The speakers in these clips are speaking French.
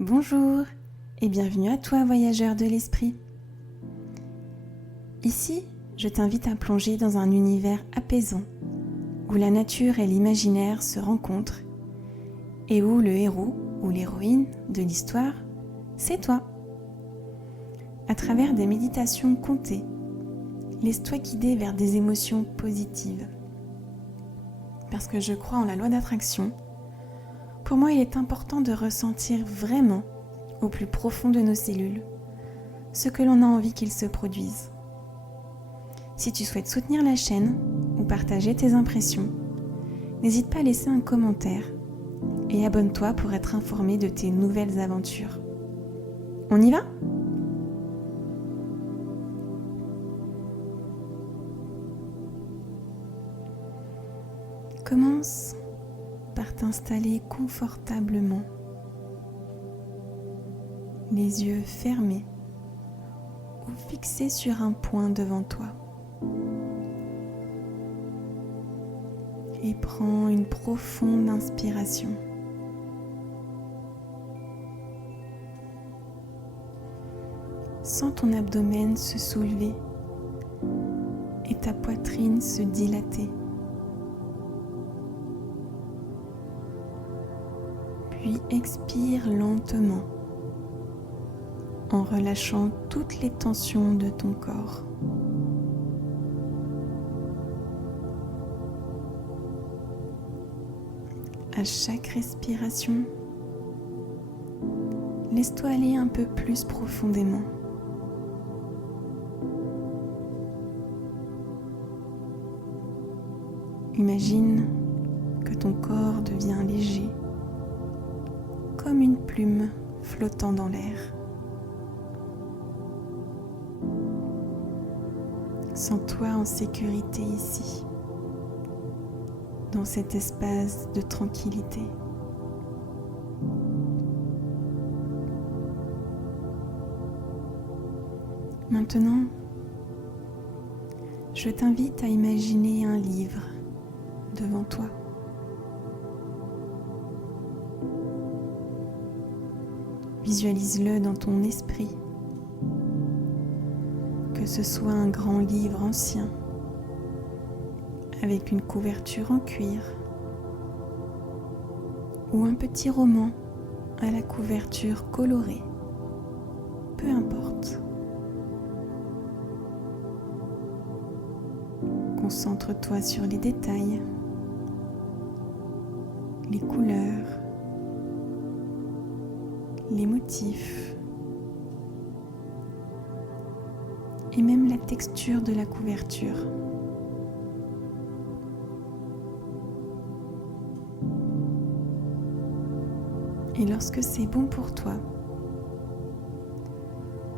Bonjour et bienvenue à toi, voyageur de l'esprit. Ici, je t'invite à plonger dans un univers apaisant, où la nature et l'imaginaire se rencontrent et où le héros ou l'héroïne de l'histoire, c'est toi. À travers des méditations contées, laisse-toi guider vers des émotions positives. Parce que je crois en la loi d'attraction, pour moi, il est important de ressentir vraiment, au plus profond de nos cellules, ce que l'on a envie qu'il se produise. Si tu souhaites soutenir la chaîne ou partager tes impressions, n'hésite pas à laisser un commentaire et abonne-toi pour être informé de tes nouvelles aventures. On y va ? Commence par t'installer confortablement, les yeux fermés ou fixés sur un point devant toi. Et prends une profonde inspiration. Sens ton abdomen se soulever et ta poitrine se dilater. Puis expire lentement en relâchant toutes les tensions de ton corps. À chaque respiration, laisse-toi aller un peu plus profondément. Imagine que ton corps devient léger, comme une plume flottant dans l'air. Sens-toi en sécurité ici, dans cet espace de tranquillité. Maintenant, je t'invite à imaginer un livre devant toi. Visualise-le dans ton esprit, que ce soit un grand livre ancien, avec une couverture en cuir, ou un petit roman à la couverture colorée, peu importe. Concentre-toi sur les détails, les couleurs, les motifs et même la texture de la couverture. Et lorsque c'est bon pour toi,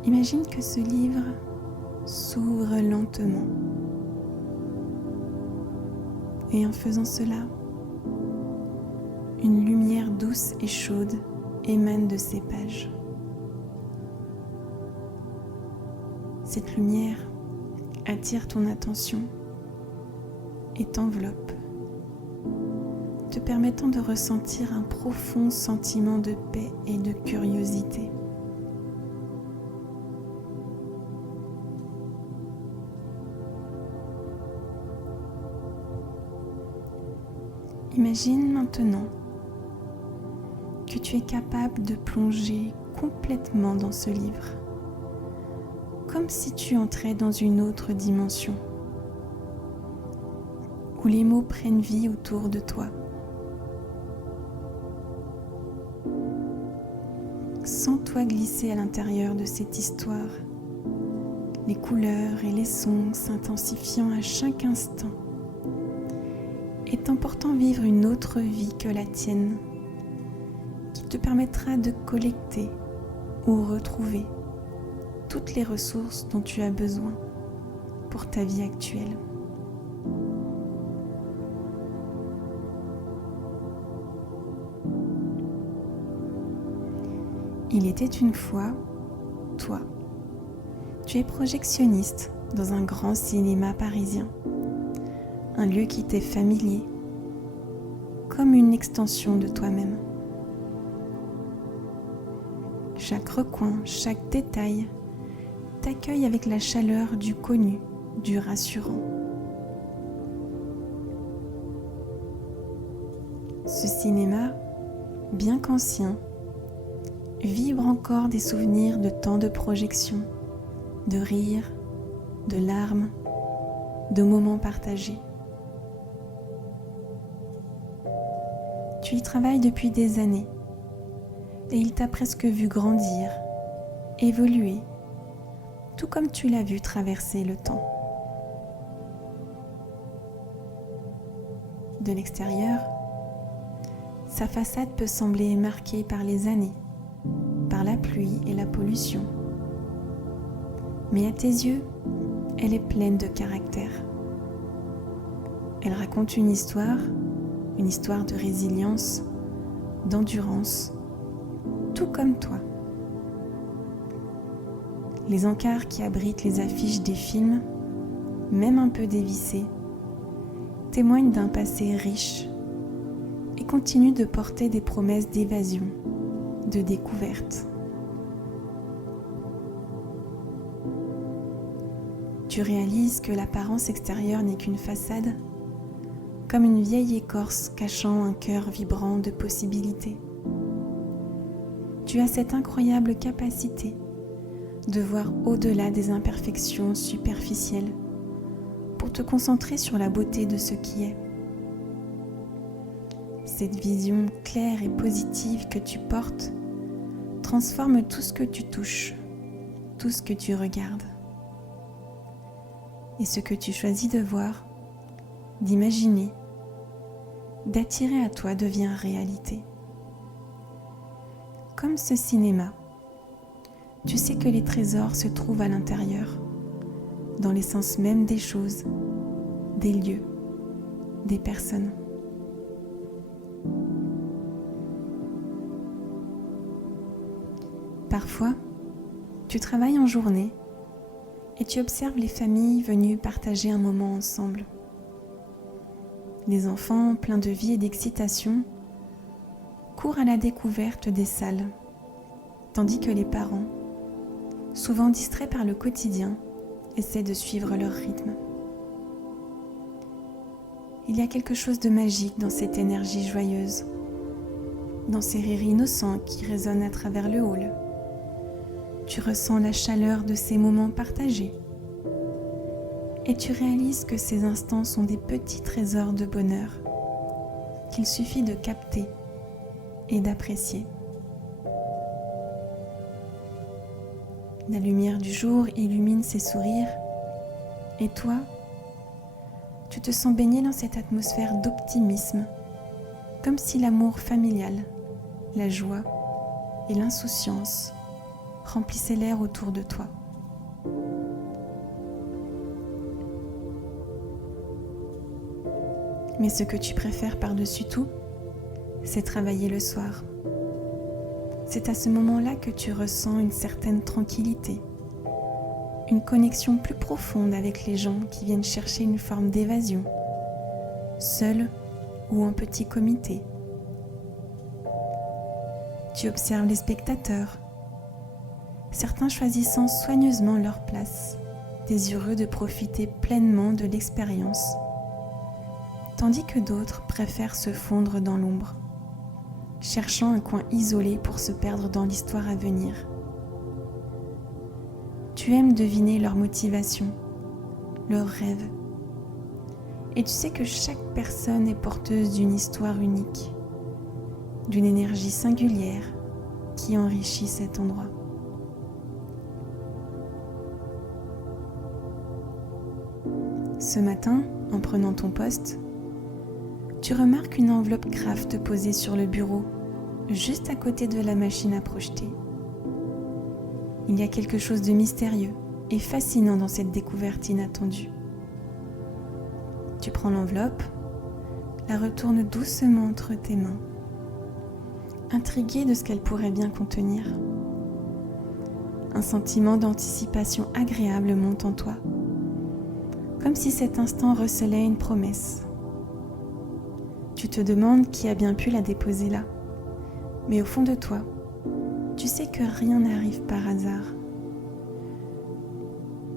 imagine que ce livre s'ouvre lentement. Et en faisant cela, une lumière douce et chaude émane de ces pages. Cette lumière attire ton attention et t'enveloppe, te permettant de ressentir un profond sentiment de paix et de curiosité. Imagine maintenant que tu es capable de plonger complètement dans ce livre, comme si tu entrais dans une autre dimension, où les mots prennent vie autour de toi. Sens-toi glisser à l'intérieur de cette histoire, les couleurs et les sons s'intensifiant à chaque instant et t'emportant vivre une autre vie que la tienne, qui te permettra de collecter ou retrouver toutes les ressources dont tu as besoin pour ta vie actuelle. Il était une fois, toi. Tu es projectionniste dans un grand cinéma parisien, un lieu qui t'est familier, comme une extension de toi-même. chaque recoin, chaque détail t'accueille avec la chaleur du connu, du rassurant. Ce cinéma, bien qu'ancien, vibre encore des souvenirs de temps de projection, de rires, de larmes, de moments partagés. Tu y travailles depuis des années et il t'a presque vu grandir, évoluer, tout comme tu l'as vu traverser le temps. De l'extérieur, sa façade peut sembler marquée par les années, par la pluie et la pollution. Mais à tes yeux, elle est pleine de caractère. Elle raconte une histoire de résilience, d'endurance, tout comme toi. Les encarts qui abritent les affiches des films, même un peu dévissés, témoignent d'un passé riche et continuent de porter des promesses d'évasion, de découverte. Tu réalises que l'apparence extérieure n'est qu'une façade, comme une vieille écorce cachant un cœur vibrant de possibilités. Tu as cette incroyable capacité de voir au-delà des imperfections superficielles pour te concentrer sur la beauté de ce qui est. Cette vision claire et positive que tu portes transforme tout ce que tu touches, tout ce que tu regardes. Et ce que tu choisis de voir, d'imaginer, d'attirer à toi devient réalité. Comme ce cinéma, tu sais que les trésors se trouvent à l'intérieur, dans l'essence même des choses, des lieux, des personnes. Parfois, tu travailles en journée et tu observes les familles venues partager un moment ensemble. Les enfants, pleins de vie et d'excitation, courent à la découverte des salles, tandis que les parents, souvent distraits par le quotidien, essaient de suivre leur rythme. Il y a quelque chose de magique dans cette énergie joyeuse, dans ces rires innocents qui résonnent à travers le hall. Tu ressens la chaleur de ces moments partagés et tu réalises que ces instants sont des petits trésors de bonheur qu'il suffit de capter et d'apprécier. La lumière du jour illumine ces sourires et toi, tu te sens baigné dans cette atmosphère d'optimisme, comme si l'amour familial, la joie et l'insouciance remplissaient l'air autour de toi. Mais ce que tu préfères par-dessus tout, c'est travailler le soir. C'est à ce moment-là que tu ressens une certaine tranquillité, une connexion plus profonde avec les gens qui viennent chercher une forme d'évasion, seul ou en petit comité. Tu observes les spectateurs, certains choisissant soigneusement leur place, désireux de profiter pleinement de l'expérience, tandis que d'autres préfèrent se fondre dans l'ombre, cherchant un coin isolé pour se perdre dans l'histoire à venir. Tu aimes deviner leurs motivations, leurs rêves, et tu sais que chaque personne est porteuse d'une histoire unique, d'une énergie singulière qui enrichit cet endroit. Ce matin, en prenant ton poste, tu remarques une enveloppe craft posée sur le bureau, juste à côté de la machine à projeter. Il y a quelque chose de mystérieux et fascinant dans cette découverte inattendue. Tu prends l'enveloppe, la retournes doucement entre tes mains, intrigué de ce qu'elle pourrait bien contenir. Un sentiment d'anticipation agréable monte en toi, comme si cet instant recelait une promesse. Tu te demandes qui a bien pu la déposer là, mais au fond de toi, tu sais que rien n'arrive par hasard.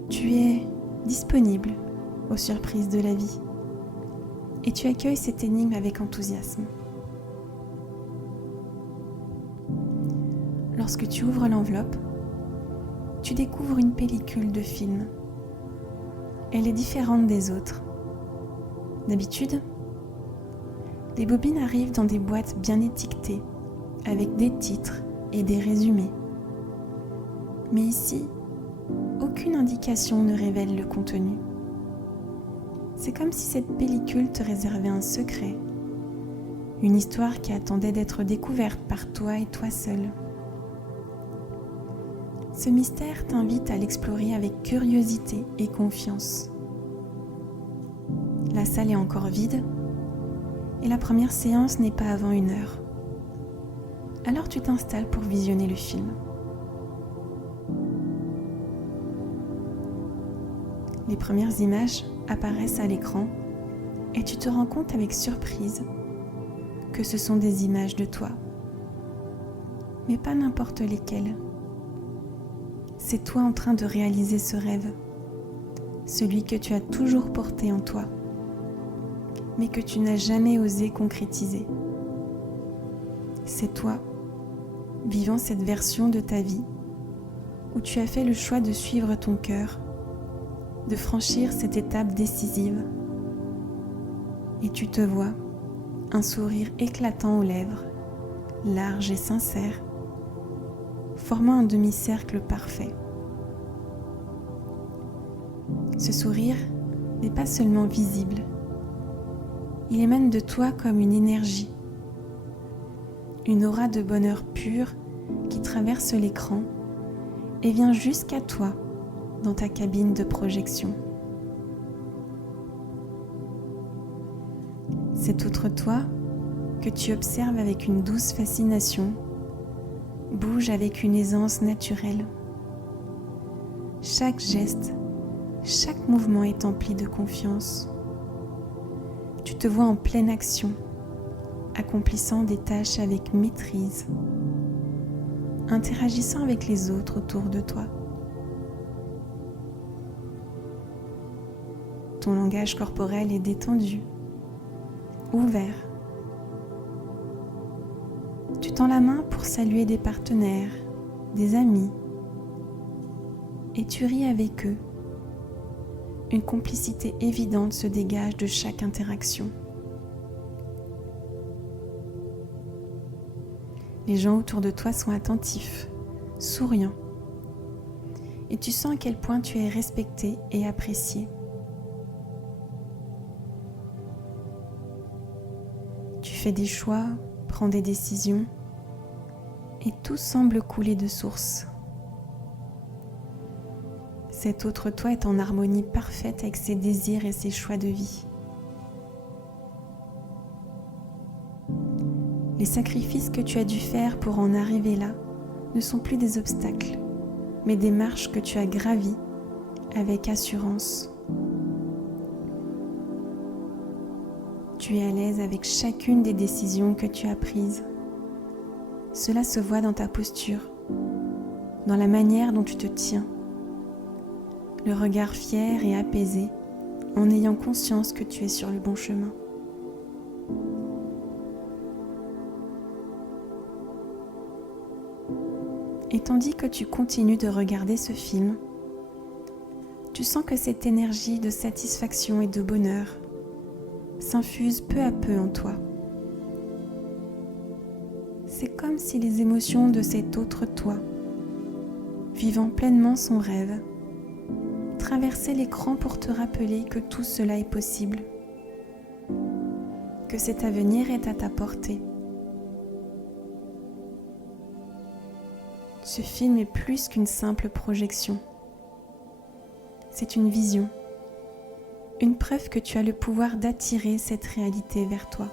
Tu es disponible aux surprises de la vie et tu accueilles cette énigme avec enthousiasme. Lorsque tu ouvres l'enveloppe, tu découvres une pellicule de film. Elle est différente des autres. D'habitude, les bobines arrivent dans des boîtes bien étiquetées, avec des titres et des résumés. Mais ici, aucune indication ne révèle le contenu. C'est comme si cette pellicule te réservait un secret, une histoire qui attendait d'être découverte par toi et toi seul. Ce mystère t'invite à l'explorer avec curiosité et confiance. La salle est encore vide et la première séance n'est pas avant 1 heure. Alors tu t'installes pour visionner le film. Les premières images apparaissent à l'écran et tu te rends compte avec surprise que ce sont des images de toi. Mais pas n'importe lesquelles. C'est toi en train de réaliser ce rêve, celui que tu as toujours porté en toi, mais que tu n'as jamais osé concrétiser. C'est toi, vivant cette version de ta vie, où tu as fait le choix de suivre ton cœur, de franchir cette étape décisive. Et tu te vois, un sourire éclatant aux lèvres, large et sincère, formant un demi-cercle parfait. Ce sourire n'est pas seulement visible, il émane de toi comme une énergie, une aura de bonheur pur qui traverse l'écran et vient jusqu'à toi dans ta cabine de projection. Cet autre toi que tu observes avec une douce fascination bouge avec une aisance naturelle. Chaque geste, chaque mouvement est empli de confiance. Tu te vois en pleine action, accomplissant des tâches avec maîtrise, interagissant avec les autres autour de toi. Ton langage corporel est détendu, ouvert. Tu tends la main pour saluer des partenaires, des amis, et tu ris avec eux. Une complicité évidente se dégage de chaque interaction. Les gens autour de toi sont attentifs, souriants, et tu sens à quel point tu es respecté et apprécié. Tu fais des choix, prends des décisions, et tout semble couler de source. Cet autre toi est en harmonie parfaite avec ses désirs et ses choix de vie. Les sacrifices que tu as dû faire pour en arriver là ne sont plus des obstacles, mais des marches que tu as gravies avec assurance. Tu es à l'aise avec chacune des décisions que tu as prises. Cela se voit dans ta posture, dans la manière dont tu te tiens, le regard fier et apaisé en ayant conscience que tu es sur le bon chemin. Et tandis que tu continues de regarder ce film, tu sens que cette énergie de satisfaction et de bonheur s'infuse peu à peu en toi. C'est comme si les émotions de cet autre toi, vivant pleinement son rêve, traversaient l'écran pour te rappeler que tout cela est possible, que cet avenir est à ta portée. Ce film est plus qu'une simple projection. C'est une vision, une preuve que tu as le pouvoir d'attirer cette réalité vers toi.